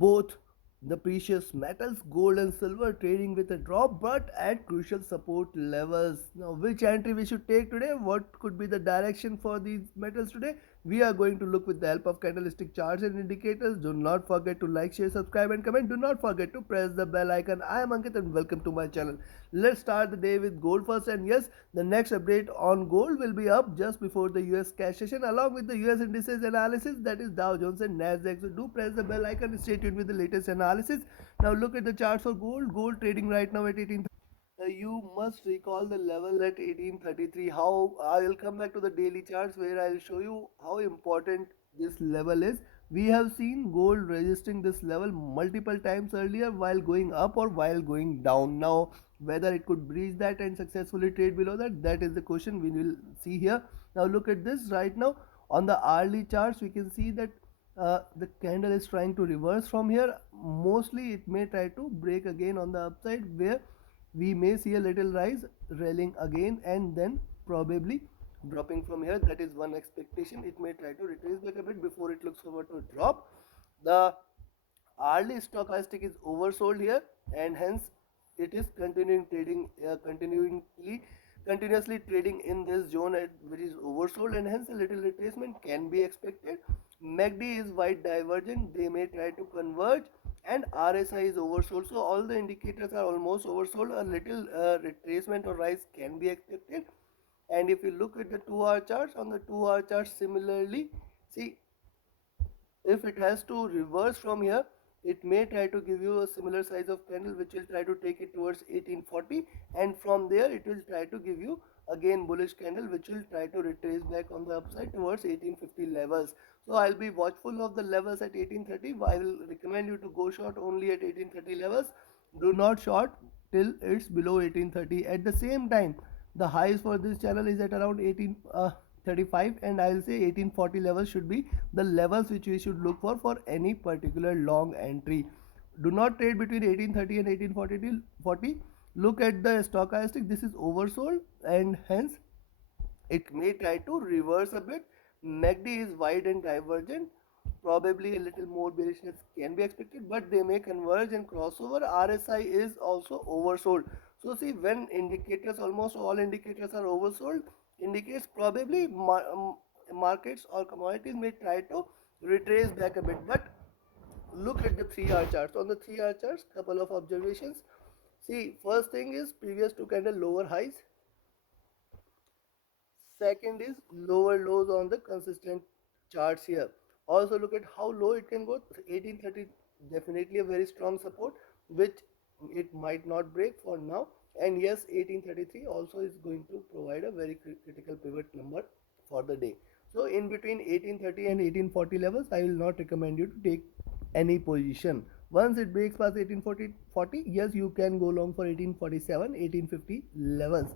both the precious metals, gold and silver, trading with a drop but at crucial support levels. Now, which entry we should take today? What could be the direction for these metals today? We are going to look with the help of candlestick charts and indicators. Do not forget to like, share, subscribe and comment. Do not forget to press the bell icon. I am Ankit and welcome to my channel. Let's start the day with gold first, and yes, the next update on gold will be up just before the US cash session along with the US indices analysis, that is Dow Jones and Nasdaq. So do press the bell icon, stay tuned with the latest analysis. Now look at the charts for gold. Gold trading right now at 18. You must recall the level at 1833. How I'll come back to the daily charts where I'll show you how important this level is. We have seen gold resisting this level multiple times earlier while going up or while going down. Now whether it could breach that and successfully trade below that, that is the question we will see here. Now look at this right now on the hourly charts. We can see that the candle is trying to reverse from here. Mostly it may try to break again on the upside where we may see a little rise, rallying again and then probably dropping from here. That is one expectation. It may try to retrace back a bit before it looks forward to drop. The hourly stochastic is oversold here and hence it is continuously trading in this zone which is oversold, and hence a little retracement can be expected. MACD is wide divergent. They may try to converge, and RSI is oversold. So all the indicators are almost oversold. A little retracement or rise can be expected. And if you look at the 2-hour charts, on the 2-hour charts similarly, see, if it has to reverse from here, it may try to give you a similar size of candle which will try to take it towards 1840, and from there it will try to give you again bullish candle which will try to retrace back on the upside towards 1850 levels. So I'll be watchful of the levels at 1830. I will recommend you to go short only at 1830 levels. Do not short till it's below 1830. At the same time, the highs for this channel is at around 1835, and I'll say 1840 levels should be the levels which we should look for any particular long entry. Do not trade between 1830 and 1840. Look at the stochastic. This is oversold and hence it may try to reverse a bit. MACD is wide and divergent. Probably a little more bearishness can be expected, but they may converge and crossover. RSI is also oversold. So see, when indicators, almost all indicators are oversold, indicates probably markets or commodities may try to retrace back a bit. But look at the 3-hour charts. On the 3-hour charts, couple of observations. See, first thing is previous two candle lower highs. Second is lower lows on the consistent charts here. Also look at how low it can go. 1830 definitely a very strong support which it might not break for now, and yes, 1833 also is going to provide a very critical pivot number for the day. So in between 1830 and 1840 levels, I will not recommend you to take any position. Once it breaks past 1840, yes, you can go long for 1847, 1850 levels.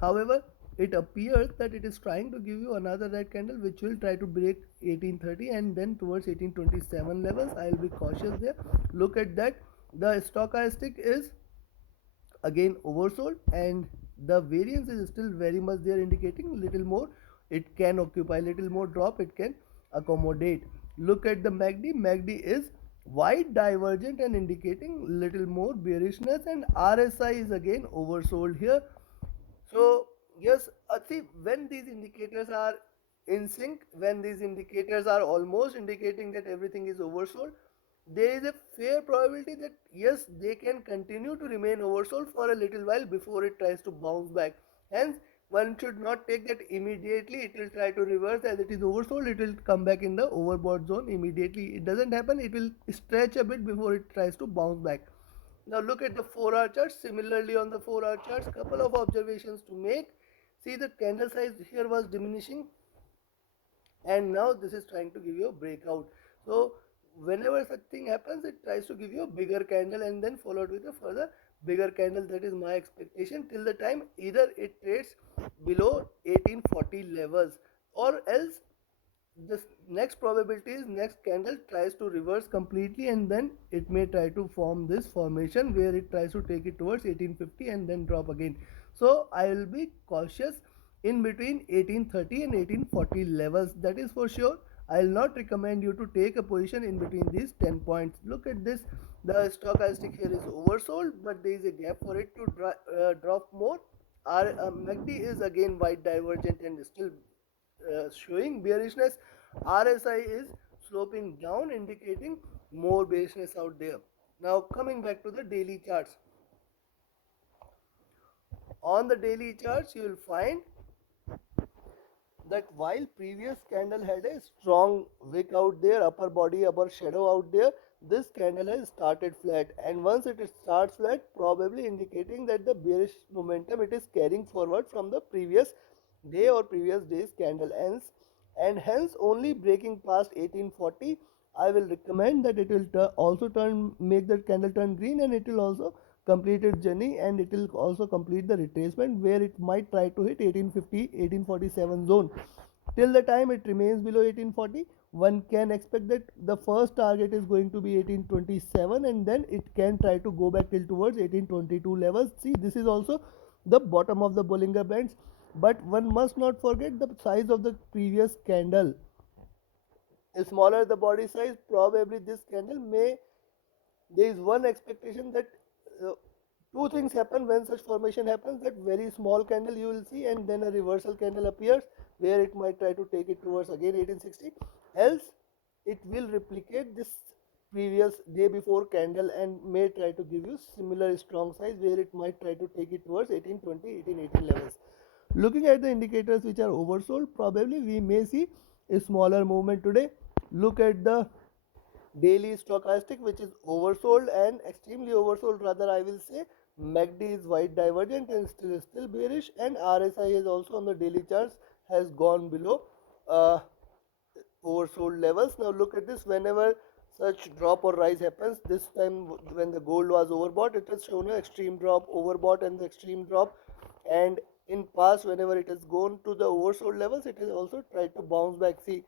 However, it appears that it is trying to give you another red candle which will try to break 1830 and then towards 1827 levels. I will be cautious there. Look at that. The stochastic is again oversold and the variance is still very much there, indicating little more it can occupy, little more drop it can accommodate. Look at the MACD. MACD is wide divergent and indicating little more bearishness, and RSI is again oversold here. So yes, see, when these indicators are in sync, when these indicators are almost indicating that everything is oversold, there is a fair probability that yes, they can continue to remain oversold for a little while before it tries to bounce back. Hence, one should not take that immediately it will try to reverse. As it is oversold, it will come back in the overbought zone immediately. It doesn't happen. It will stretch a bit before it tries to bounce back. Now look at the 4-hour charts. Similarly on the 4-hour charts, couple of observations to make. See, the candle size here was diminishing and now this is trying to give you a breakout. So whenever such thing happens, it tries to give you a bigger candle and then followed with a further bigger candle. That is my expectation till the time either it trades below 1840 levels, or else the next probability is next candle tries to reverse completely and then it may try to form this formation where it tries to take it towards 1850 and then drop again. So I will be cautious in between 1830 and 1840 levels, that is for sure. I'll not recommend you to take a position in between these 10 points. Look at this, the stochastic here is oversold, but there is a gap for it to drop more. Our MACD is again white divergent and still showing bearishness. RSI is sloping down, indicating more bearishness out there. Now coming back to the daily charts. On the daily charts, you will find that while previous candle had a strong wick out there, upper body, upper shadow out there, this candle has started flat, and once it starts flat, probably indicating that the bearish momentum it is carrying forward from the previous day or previous day's candle ends, and hence only breaking past 1840, I will recommend that it will also make that candle turn green, and it will also complete its journey, and it will also complete the retracement where it might try to hit 1850 1847 zone. Till the time it remains below 1840, one can expect that the first target is going to be 1827, and then it can try to go back till towards 1822 levels. See, this is also the bottom of the Bollinger Bands, but one must not forget the size of the previous candle. Smaller the body size, probably this candle may, there is one expectation that uh, two things happen when such formation happens, that very small candle you will see, and then a reversal candle appears where it might try to take it towards again 1860, else it will replicate this previous day before candle and may try to give you similar strong size where it might try to take it towards 1820 1818 levels. Looking at the indicators which are oversold, probably we may see a smaller movement today. Look at the daily stochastic, which is oversold and extremely oversold, rather I will say. MACD is white divergent and still bearish, and RSI is also on the daily charts has gone below uh, oversold levels. Now look at this, whenever such drop or rise happens, this time when the gold was overbought, it has shown an extreme drop, overbought and the extreme drop, and in past whenever it has gone to the oversold levels, it has also tried to bounce back. See,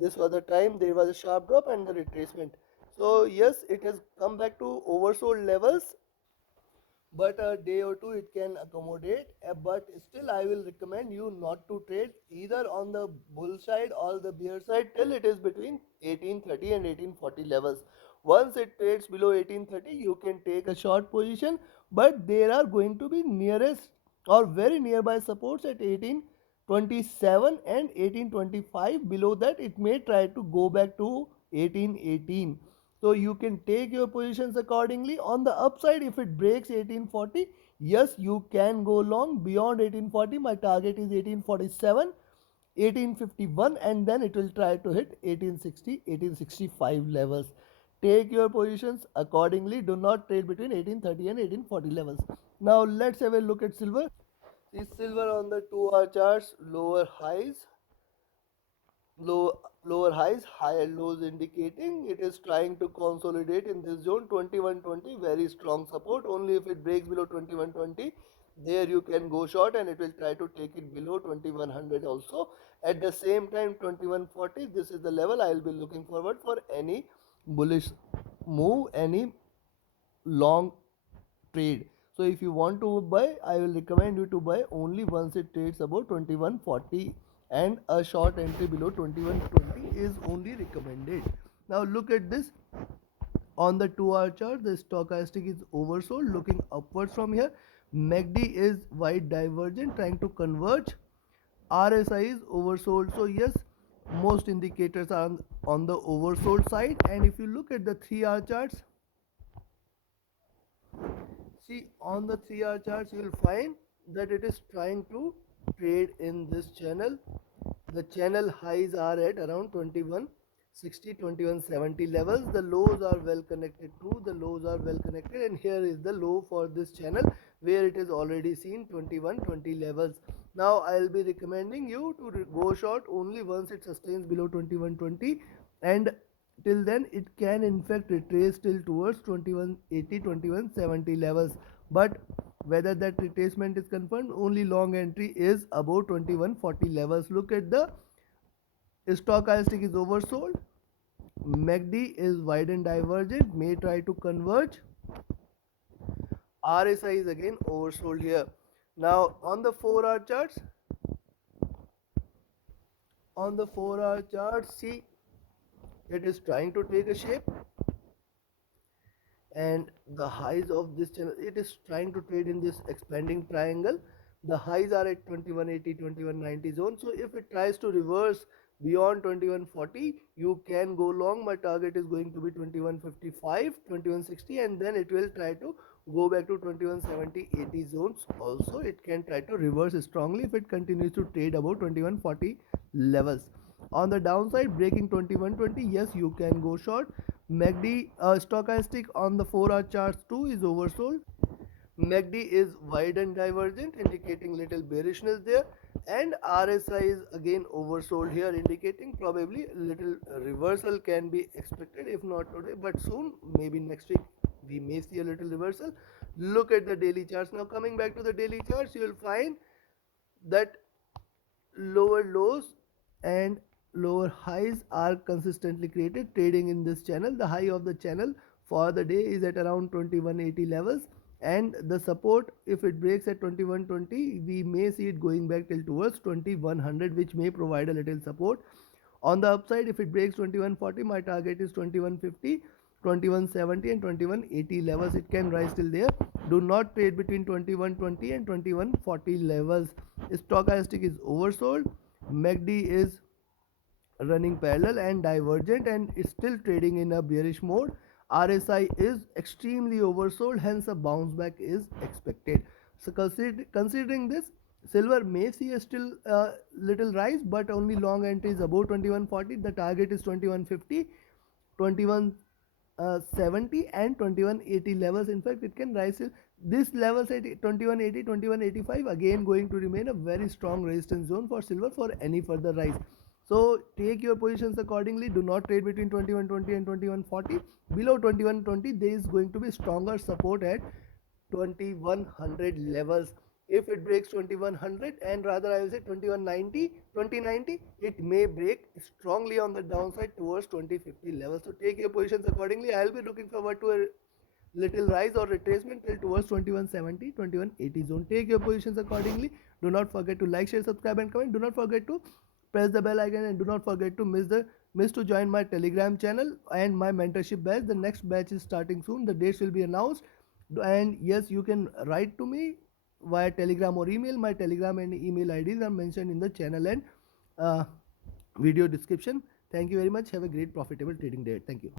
this was the time there was a sharp drop and the retracement. So yes, it has come back to oversold levels, but a day or two it can accommodate, but still I will recommend you not to trade either on the bull side or the bear side till it is between 1830 and 1840 levels. Once it trades below 1830, you can take a short position, but there are going to be nearest or very nearby supports at 1827 and 1825. Below that it may try to go back to 1818, so you can take your positions accordingly. On the upside, if it breaks 1840, yes, you can go long beyond 1840. My target is 1847, 1851, and then it will try to hit 1860, 1865 levels. Take your positions accordingly. Do not trade between 1830 and 1840 levels. Now let's have a look at silver. See, silver on the 2 hour charts, lower highs, higher lows, indicating it is trying to consolidate in this zone 2120, very strong support. Only if it breaks below 2120, there you can go short, and it will try to take it below 2100 also. At the same time, 2140, this is the level I will be looking forward for any bullish move, any long trade. So if you want to buy, I will recommend you to buy only once it trades about 2140, and a short entry below 2120 is only recommended. Now look at this, on the 2 hour chart, the stochastic is oversold, looking upwards from here. MACD is white divergent, trying to converge. RSI is oversold. So yes, most indicators are on the oversold side. And if you look at the 3 hour charts, see, on the 3 hour charts, you will find that it is trying to trade in this channel. The channel highs are at around 2160, 2170 levels. The lows are well connected too. The lows are well connected, and here is the low for this channel where it is already seen 2120 levels. Now I will be recommending you to go short only once it sustains below 2120, and till then it can in fact retrace till towards 2180, 2170 levels. But whether that retracement is confirmed, only long entry is above 2140 levels. Look at the stochastic is oversold, MACD is wide and divergent, may try to converge. RSI is again oversold here. Now on the 4 hour charts, On the 4-hour chart, see, it is trying to take a shape, and the highs of this channel, it is trying to trade in this expanding triangle. The highs are at 2180, 2190 zone. So if it tries to reverse beyond 2140, you can go long. My target is going to be 2155, 2160, and then it will try to go back to 2170, 80 zones. Also it can try to reverse strongly if it continues to trade above 2140 levels. On the downside, breaking 2120, yes, you can go short. MACD stochastic on the 4-hour charts too is oversold. MACD is wide and divergent, indicating little bearishness there, and RSI is again oversold here, indicating probably little reversal can be expected, if not today but soon, maybe next week we may see a little reversal. Look at the daily charts. Now coming back to the daily charts, you will find that lower lows and lower highs are consistently created trading in this channel. The high of the channel for the day is at around 2180 levels, and the support, if it breaks at 2120, we may see it going back till towards 2100, which may provide a little support. On the upside, if it breaks 2140, my target is 2150, 2170 and 2180 levels. It can rise till there. Do not trade between 2120 and 2140 levels. Stochastic is oversold. MACD is running parallel and divergent and is still trading in a bearish mode. RSI is extremely oversold, hence a bounce back is expected. So considering this, silver may see a still little rise, but only long entries above 2140. The target is 2150, 2170 and 2180 levels. In fact, it can rise till this levels at 2180, 2185, again going to remain a very strong resistance zone for silver for any further rise. So take your positions accordingly. Do not trade between 2120 and 2140. Below 2120, there is going to be stronger support at 2100 levels. If it breaks 2100, and rather I will say 2190, 2090, it may break strongly on the downside towards 2050 levels. So take your positions accordingly. I will be looking forward to a little rise or retracement till towards 2170, 2180 zone. Take your positions accordingly. Do not forget to like, share, subscribe and comment. Do not forget to press the bell icon, and do not forget to miss to join my Telegram channel and my mentorship batch. The next batch is starting soon. The dates will be announced, and yes, you can write to me via Telegram or email. My Telegram and email IDs are mentioned in the channel and video description. Thank you very much. Have a great profitable trading day. Thank you.